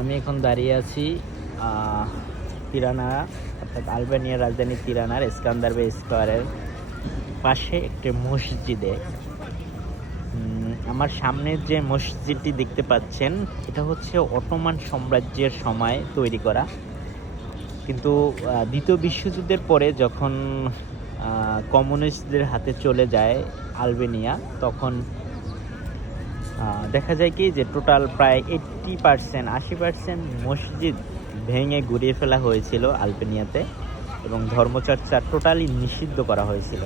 আমি এখন দাঁড়িয়ে আছি তিরানা, অর্থাৎ আলবেনিয়ার রাজধানী তিরানার স্কান্দারবে স্কোয়ারের পাশে একটি মসজিদে। আমার সামনের যে মসজিদটি দেখতে পাচ্ছেন, এটা হচ্ছে অটোমান সাম্রাজ্যের সময় তৈরি করা। কিন্তু দ্বিতীয় বিশ্বযুদ্ধের পরে যখন কমিউনিস্টদের হাতে চলে যায় আলবেনিয়া, তখন দেখা যায় কি যে টোটাল প্রায় 80% মসজিদ ভেঙে গুড়িয়ে ফেলা হয়েছিল আলবেনিয়াতে, এবং ধর্মচর্চা টোটালি নিষিদ্ধ করা হয়েছিল।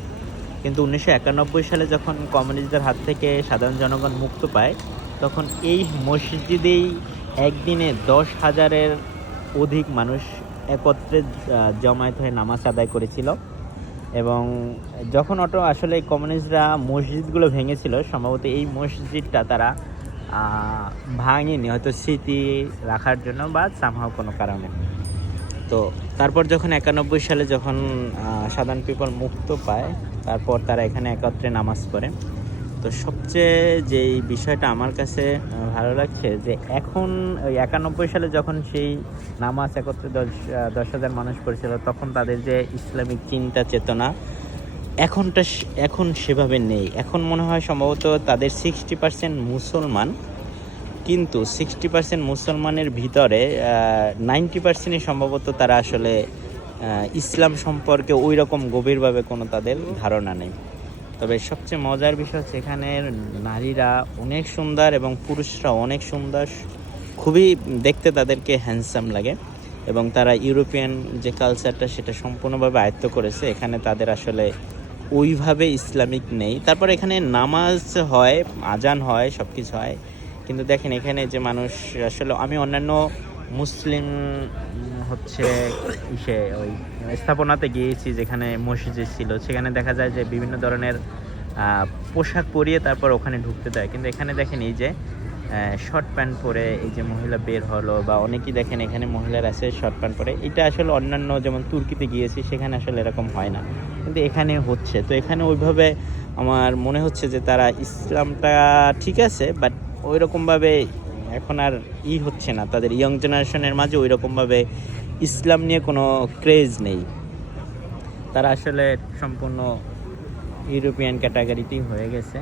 কিন্তু 1991 সালে যখন কমিউনিস্টদের হাত থেকে সাধারণ জনগণ মুক্ত পায়, তখন এই মসজিদেই একদিনে 10,000-এর অধিক মানুষ একত্রে জমায়েত হয়ে নামাজ আদায় করেছিল। এবং যখন আসলে কমিউনিস্টরা মসজিদগুলো ভেঙেছিল, সম্ভবত এই মসজিদটা তারা ভাঙেনি, হয়তো স্মৃতি রাখার জন্য বা সামহাও কোনো কারণে। তো তারপর যখন 91 সালে যখন সাধারণ পিপল মুক্ত পায়, তারপর তারা এখানে একত্রে নামাজ পড়ে। তো সবচেয়ে যেই বিষয়টা আমার কাছে ভালো লাগছে যে এখন ওই 91 সালে যখন সেই নামাজ একত্রে 10,000 মানুষ পড়েছিল, তখন তাদের যে ইসলামিক চিন্তা চেতনা এখন সেভাবে নেই। এখন মনে হয় সম্ভবত তাদের 60% মুসলমান, কিন্তু 60% মুসলমানের ভিতরে 90%ই সম্ভবত তারা আসলে ইসলাম সম্পর্কে ওই রকম গভীরভাবে কোনো তাদের ধারণা নেই। তবে সবচেয়ে মজার বিষয় হচ্ছে এখানের নারীরা অনেক সুন্দর এবং পুরুষরা অনেক সুন্দর, খুবই দেখতে তাদেরকে হ্যান্ডসাম লাগে, এবং তারা ইউরোপিয়ান যে কালচারটা সেটা সম্পূর্ণভাবে আয়ত্ত করেছে। এখানে তাদের আসলে ওইভাবে ইসলামিক নেই। তারপর এখানে নামাজ হয়, আজান হয়, সব কিছু হয়, কিন্তু দেখেন এখানে যে মানুষ আসলে, আমি অন্যান্য মুসলিম হচ্ছে ওই স্থাপনাতে গিয়েছি যেখানে মসজিদ ছিল, সেখানে দেখা যায় যে বিভিন্ন ধরনের পোশাক পরিয়ে তারপর ওখানে ঢুকতে দেয়। কিন্তু এখানে দেখেন এই যে শর্ট প্যান্ট পরে এই যে মহিলা বের হলো, বা অনেকেই দেখেন এখানে মহিলার আছে শর্ট প্যান্ট পরে। এটা আসলে অন্যান্য, যেমন তুর্কিতে গিয়েছি সেখানে আসলে এরকম হয় না, কিন্তু এখানে হচ্ছে। তো এখানে ওইভাবে আমার মনে হচ্ছে যে তারা ইসলামটা ঠিক আছে, বাট ওই রকমভাবে এখন আর হচ্ছে না, তাদের ইয়ং জেনারেশনের মাঝে ওই রকমভাবে ইসলাম নিয়ে কোনো ক্রেজ নেই। তারা আসলে সম্পূর্ণ ইউরোপিয়ান ক্যাটাগরিতেই হয়ে গেছে।